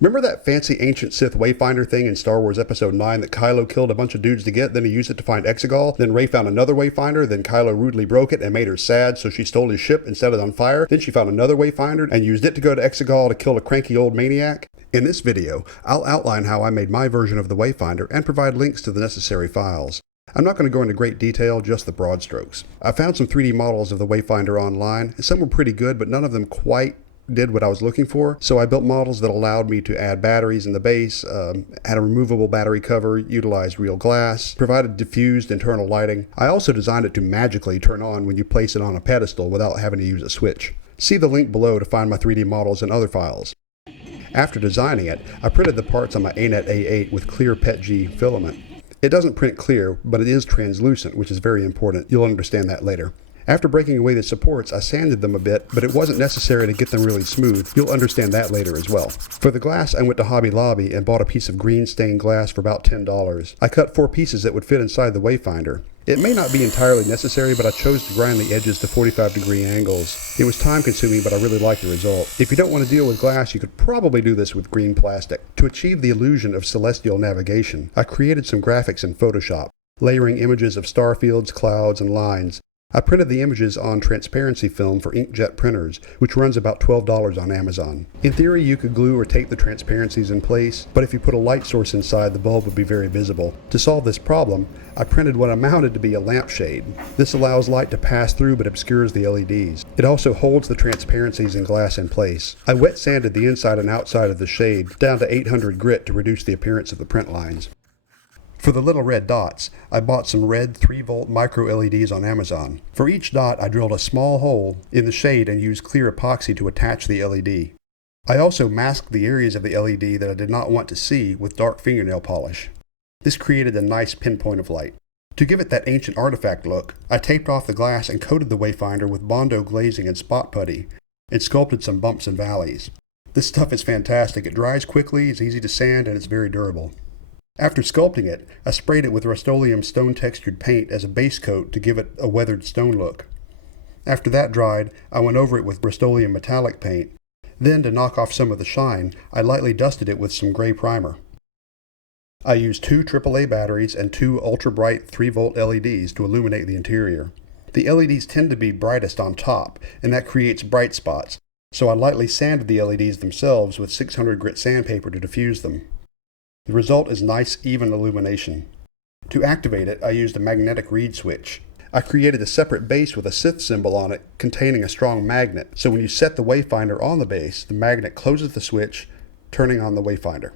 Remember that fancy ancient Sith Wayfinder thing in Star Wars Episode 9 that Kylo killed a bunch of dudes to get, then he used it to find Exegol, then Rey found another Wayfinder, then Kylo rudely broke it and made her sad, so she stole his ship and set it on fire, then she found another Wayfinder and used it to go to Exegol to kill a cranky old maniac? In this video, I'll outline how I made my version of the Wayfinder and provide links to the necessary files. I'm not going to go into great detail, just the broad strokes. I found some 3D models of the Wayfinder online, and some were pretty good, but none of them quite did what I was looking for, so I built models that allowed me to add batteries in the base, add a removable battery cover, utilized real glass, provided diffused internal lighting. I also designed it to magically turn on when you place it on a pedestal without having to use a switch. See the link below to find my 3D models and other files. After designing it, I printed the parts on my ANET A8 with clear PETG filament. It doesn't print clear, but it is translucent, which is very important. You'll understand that later. After breaking away the supports, I sanded them a bit, but it wasn't necessary to get them really smooth. You'll understand that later as well. For the glass, I went to Hobby Lobby and bought a piece of green stained glass for about $10. I cut 4 pieces that would fit inside the Wayfinder. It may not be entirely necessary, but I chose to grind the edges to 45-degree angles. It was time-consuming, but I really liked the result. If you don't want to deal with glass, you could probably do this with green plastic. To achieve the illusion of celestial navigation, I created some graphics in Photoshop, layering images of star fields, clouds, and lines. I printed the images on transparency film for inkjet printers, which runs about $12 on Amazon. In theory, you could glue or tape the transparencies in place, but if you put a light source inside, the bulb would be very visible. To solve this problem, I printed what amounted to be a lampshade. This allows light to pass through but obscures the LEDs. It also holds the transparencies in glass in place. I wet sanded the inside and outside of the shade down to 800 grit to reduce the appearance of the print lines. For the little red dots, I bought some red 3-volt micro LEDs on Amazon. For each dot, I drilled a small hole in the shade and used clear epoxy to attach the LED. I also masked the areas of the LED that I did not want to see with dark fingernail polish. This created a nice pinpoint of light. To give it that ancient artifact look, I taped off the glass and coated the Wayfinder with Bondo Glazing and spot putty, and sculpted some bumps and valleys. This stuff is fantastic. It dries quickly, it's easy to sand, and it's very durable. After sculpting it, I sprayed it with Rust-Oleum stone-textured paint as a base coat to give it a weathered stone look. After that dried, I went over it with Rust-Oleum metallic paint. Then, to knock off some of the shine, I lightly dusted it with some gray primer. I used 2 AAA batteries and 2 ultra-bright 3-volt LEDs to illuminate the interior. The LEDs tend to be brightest on top, and that creates bright spots, so I lightly sanded the LEDs themselves with 600 grit sandpaper to diffuse them. The result is nice, even illumination. To activate it, I used a magnetic reed switch. I created a separate base with a Sith symbol on it containing a strong magnet, so when you set the Wayfinder on the base, the magnet closes the switch, turning on the Wayfinder.